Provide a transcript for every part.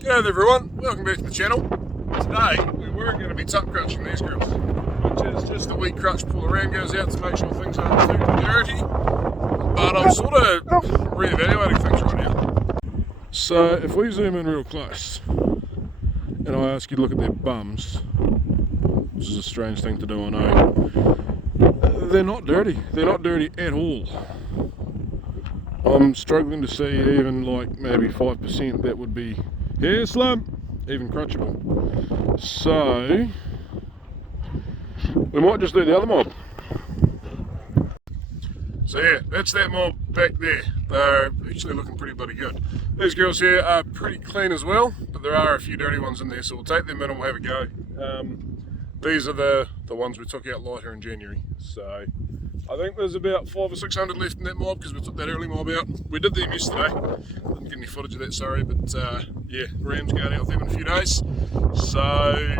G'day everyone, welcome back to the channel. Today we were going to be tuck crutching these girls, which is just a wee crutch pull around goes out to make sure things aren't too dirty. But I'm sort of re-evaluating things right now. So if we zoom in real close and I ask you to look at their bums, which is a strange thing to do, I know, they're not dirty. They're not dirty at all. I'm struggling to see even like maybe 5% that would be hair slump, even crutchable. So we might just do the other mob. So yeah, that's that mob back there. They're actually looking pretty bloody good. These girls here are pretty clean as well, but there are a few dirty ones in there, so we'll take them in and we'll have a go. These are the ones we took out lighter in January. So I think there's about 500 or 600 left in that mob because we took that early mob out. We did them yesterday. Didn't get any footage of that, sorry, but yeah, Ram's going out with them in a few days. So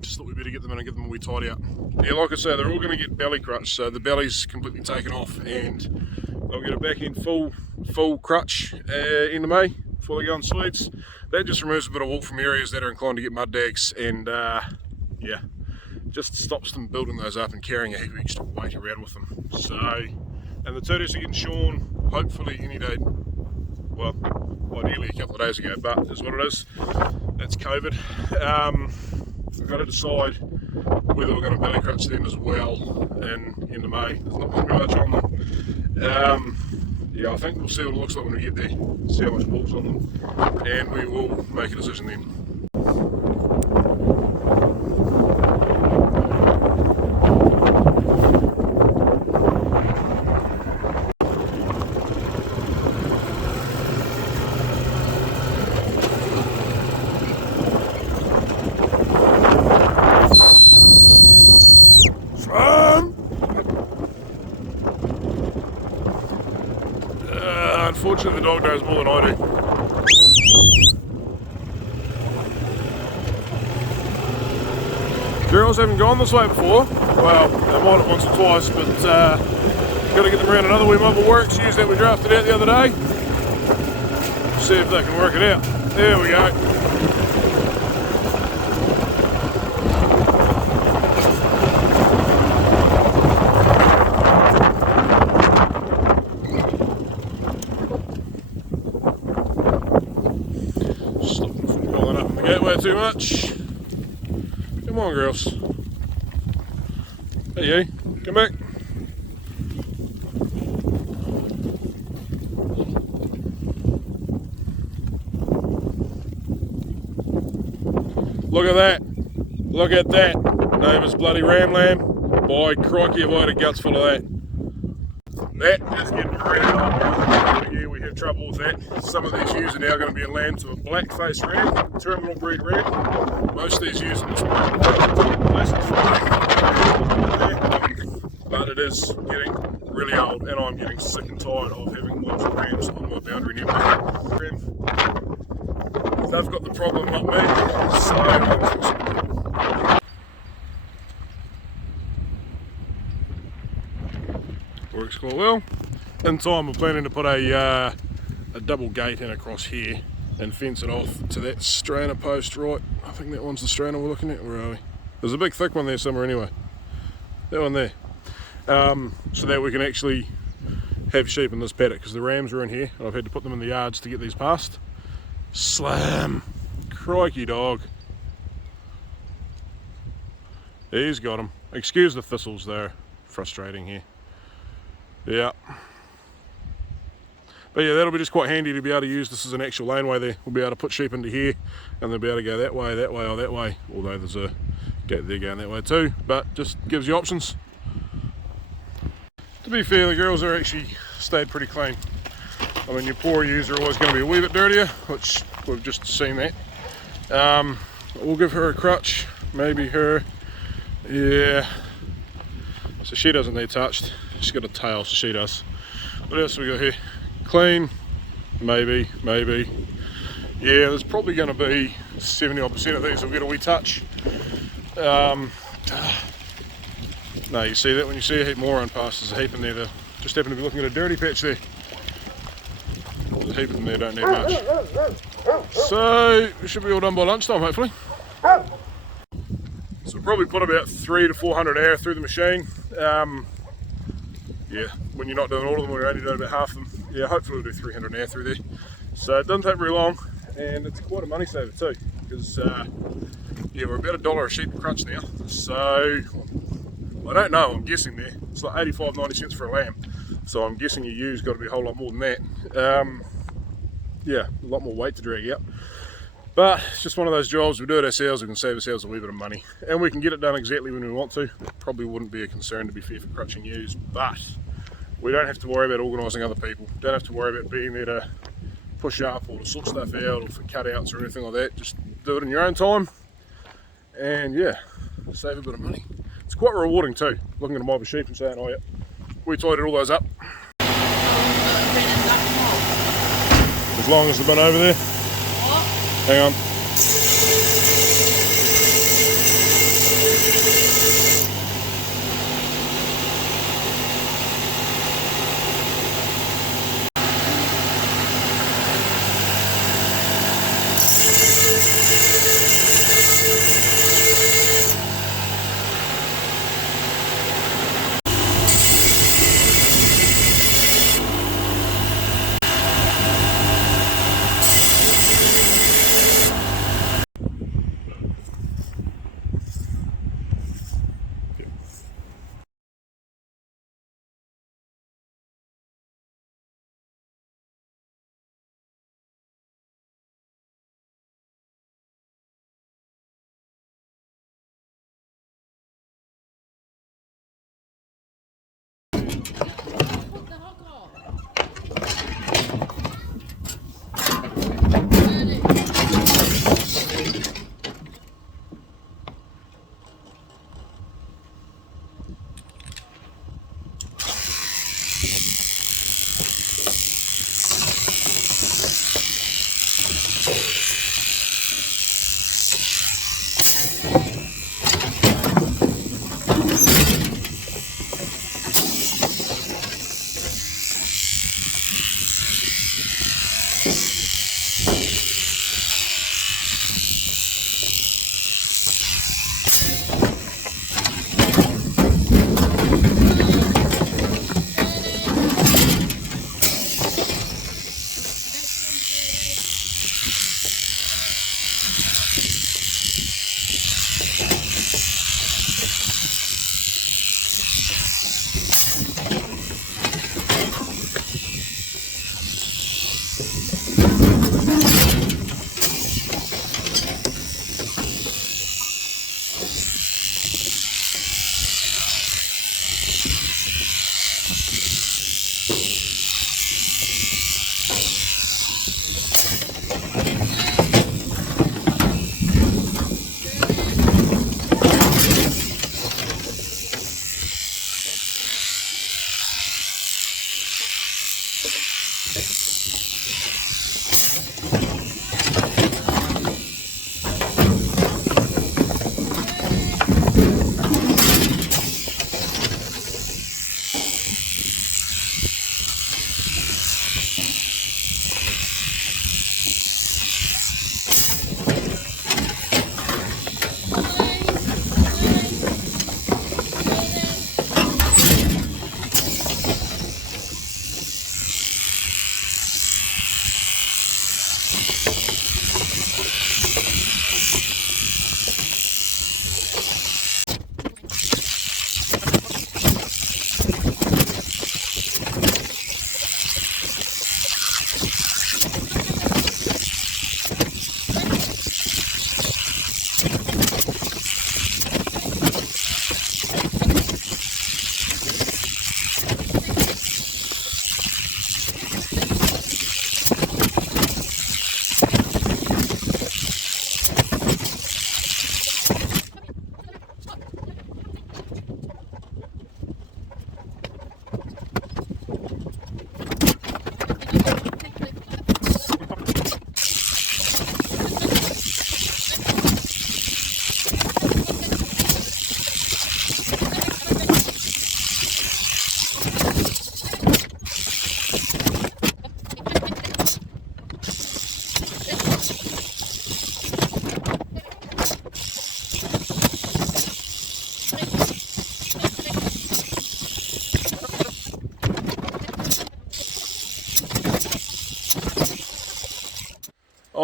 just thought we better get them in and give them a wee tidy up. Yeah, like I say, they're all going to get belly crutch, so the belly's completely taken off and they'll get a back end full crutch end of May before they go on sweets. That just removes a bit of wool from areas that are inclined to get mud dags and yeah, just stops them building those up and carrying a heap of extra weight around with them. So, and the turtles are getting shorn hopefully any day, well, ideally a couple of days ago, but is what it is. That's COVID. We've got to decide whether we're going to belly crutch them as well in end of May. There's not going to be much on them. Yeah, I think we'll see what it looks like when we get there, see how much wool's on them, and we will make a decision then. Unfortunately, the dog knows more than I do. Girls haven't gone this way before. Well, they might have once or twice, but got to get them around another wee mob of works ewes that we drafted out the other day. See if they can work it out. There we go. Gateway too much. Come on, girls. Hey, you. Come back. Look at that. Look at that. Neighbours bloody ram lamb. By crikey, have I had a guts full of that. That is getting really old. Yeah, we have trouble with that. Some of these ewes are now going to be in land to a black-faced ram, terminal breed ram. Most of these ewes in this one, but it is getting really old, and I'm getting sick and tired of having lots of rams on my boundary network. They've got the problem, not me. So works quite well. In time we're planning to put a double gate in across here and fence it off to that strainer post right. I think that one's the strainer we're looking at. Where are we? There's a big thick one there somewhere anyway. That one there. So that we can actually have sheep in this paddock because the rams are in here and I've had to put them in the yards to get these past. Slam! Crikey dog. He's got him. Excuse the thistles, they're frustrating here. Yeah. But yeah, that'll be just quite handy to be able to use this as an actual laneway there. We'll be able to put sheep into here and they'll be able to go that way, or that way. Although there's a gate there going that way too, but just gives you options. To be fair, the girls are actually stayed pretty clean. I mean, your poor ewes are always going to be a wee bit dirtier, which we've just seen that. We'll give her a crutch, maybe her, yeah. So she doesn't need touched. She's got a tail, so she does. What else have we got here? Clean, maybe. Yeah, there's probably going to be 70% of these will get a wee touch. No, you see that when you see a heap more on past, there's a heap in there that just happen to be looking at a dirty patch there. a heap of them there, don't need much. So we should be all done by lunchtime, hopefully. So we'll probably put about 300 to 400 hour through the machine. Yeah, when you're not doing all of them, we're only doing about half of them. Yeah, hopefully we'll do 300 hour through there. So it doesn't take very long, and it's quite a money saver too, because yeah, we're about $1 a sheep to crutch now. So I don't know, I'm guessing there. It's like 85, 90 cents for a lamb. So I'm guessing your ewe's got to be a whole lot more than that. Yeah, a lot more weight to drag out. But it's just one of those jobs, we do it ourselves, we can save ourselves a wee bit of money. And we can get it done exactly when we want to. It probably wouldn't be a concern, to be fair, for crutching ewes, but we don't have to worry about organising other people. Don't have to worry about being there to push up or to sort stuff out or for cutouts or anything like that. Just do it in your own time. And yeah, save a bit of money. It's quite rewarding too, looking at a mob of sheep and saying, oh yeah, we tidied all those up. As long as they've been over there. Hang on.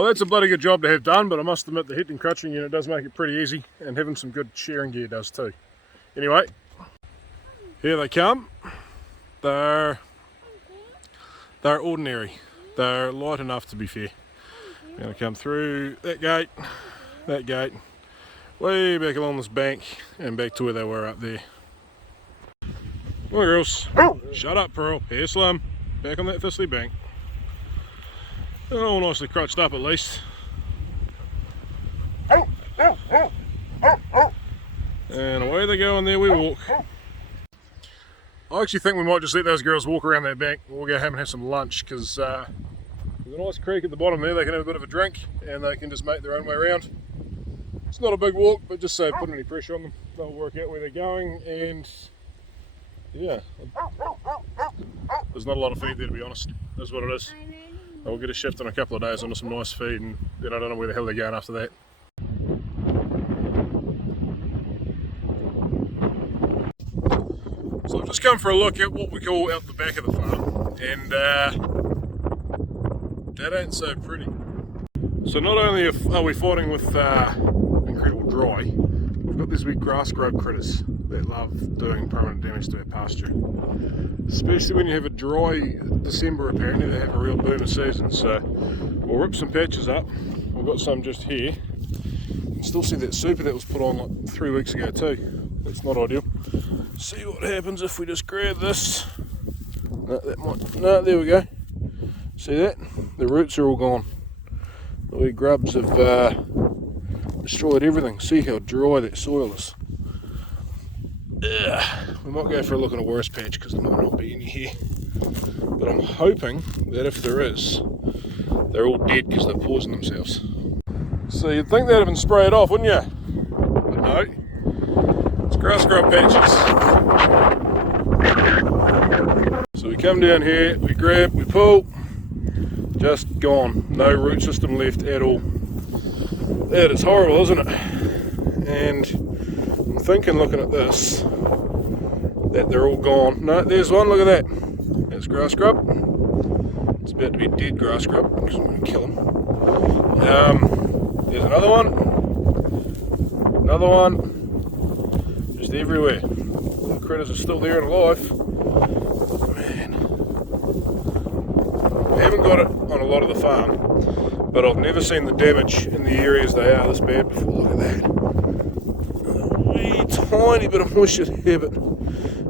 Well, that's a bloody good job to have done, but I must admit the heating crutching unit does make it pretty easy, and having some good shearing gear does too. Anyway, here they come. They're ordinary. They're light enough to be fair. They're going to come through that gate, way back along this bank, and back to where they were up there. Come on, girls. Shut up, Pearl. Here, Slim. Back on that thistly bank. They're all nicely crutched up at least. And away they go, and there we walk. I actually think we might just let those girls walk around that bank. We'll go home and have some lunch, because there's a nice creek at the bottom there. They can have a bit of a drink, and they can just make their own way around. It's not a big walk, but just so put any pressure on them, they'll work out where they're going, and yeah, there's not a lot of feed there, to be honest. That's what it is. We'll get a shift in a couple of days onto some nice feed, and then I don't know where the hell they're going after that. So I've just come for a look at what we call out the back of the farm, and that ain't so pretty. So not only are we fighting with incredible dry, we've got these big grass grub critters that love doing permanent damage to our pasture. Especially when you have a dry December, apparently they have a real boomer season. So we'll rip some patches up. We've got some just here. You can still see that super that was put on like 3 weeks ago too. That's not ideal. See what happens if we just grab this. No, that might, no, there we go. See that? The roots are all gone. The wee grubs have destroyed everything. See how dry that soil is. We might go for a look at a worse patch, because there might not be any here. But I'm hoping that if there is, they're all dead because they've poisoned themselves. So you'd think they'd have been sprayed off, wouldn't you? But no. It's grass grub patches. So we come down here, we grab, we pull, just gone. No root system left at all. That is horrible, isn't it? And I'm thinking, looking at this, that they're all gone. No, there's one, look at that. That's grass grub. It's about to be dead grass grub, because I'm going to kill him. There's another one. Another one. Just everywhere. The critters are still there and alive. Man. I haven't got it on a lot of the farm, but I've never seen the damage in the areas they are this bad before. Look at that. A wee tiny bit of moisture there, but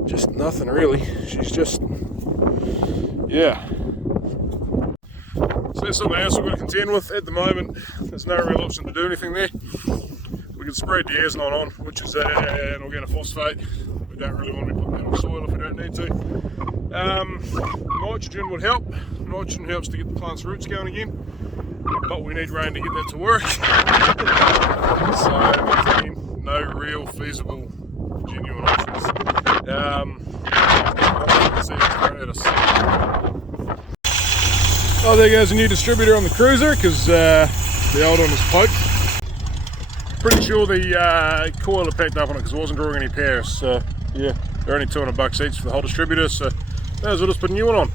just nothing really. She's just, yeah. So that's something else we've got to contend with at the moment. There's no real option to do anything there. We can spray diazonone on, which is an organophosphate. We don't really want to be putting that on soil if we don't need to. Nitrogen would help. Nitrogen helps to get the plant's roots going again, but we need rain to get that to work. So again, no real feasible, genuine options. Oh, there goes a new distributor on the cruiser, because the old one was poked. Pretty sure the coil had packed up on it because it wasn't drawing any power. So yeah, they're only $200 each for the whole distributor, so may as well just put a new one on.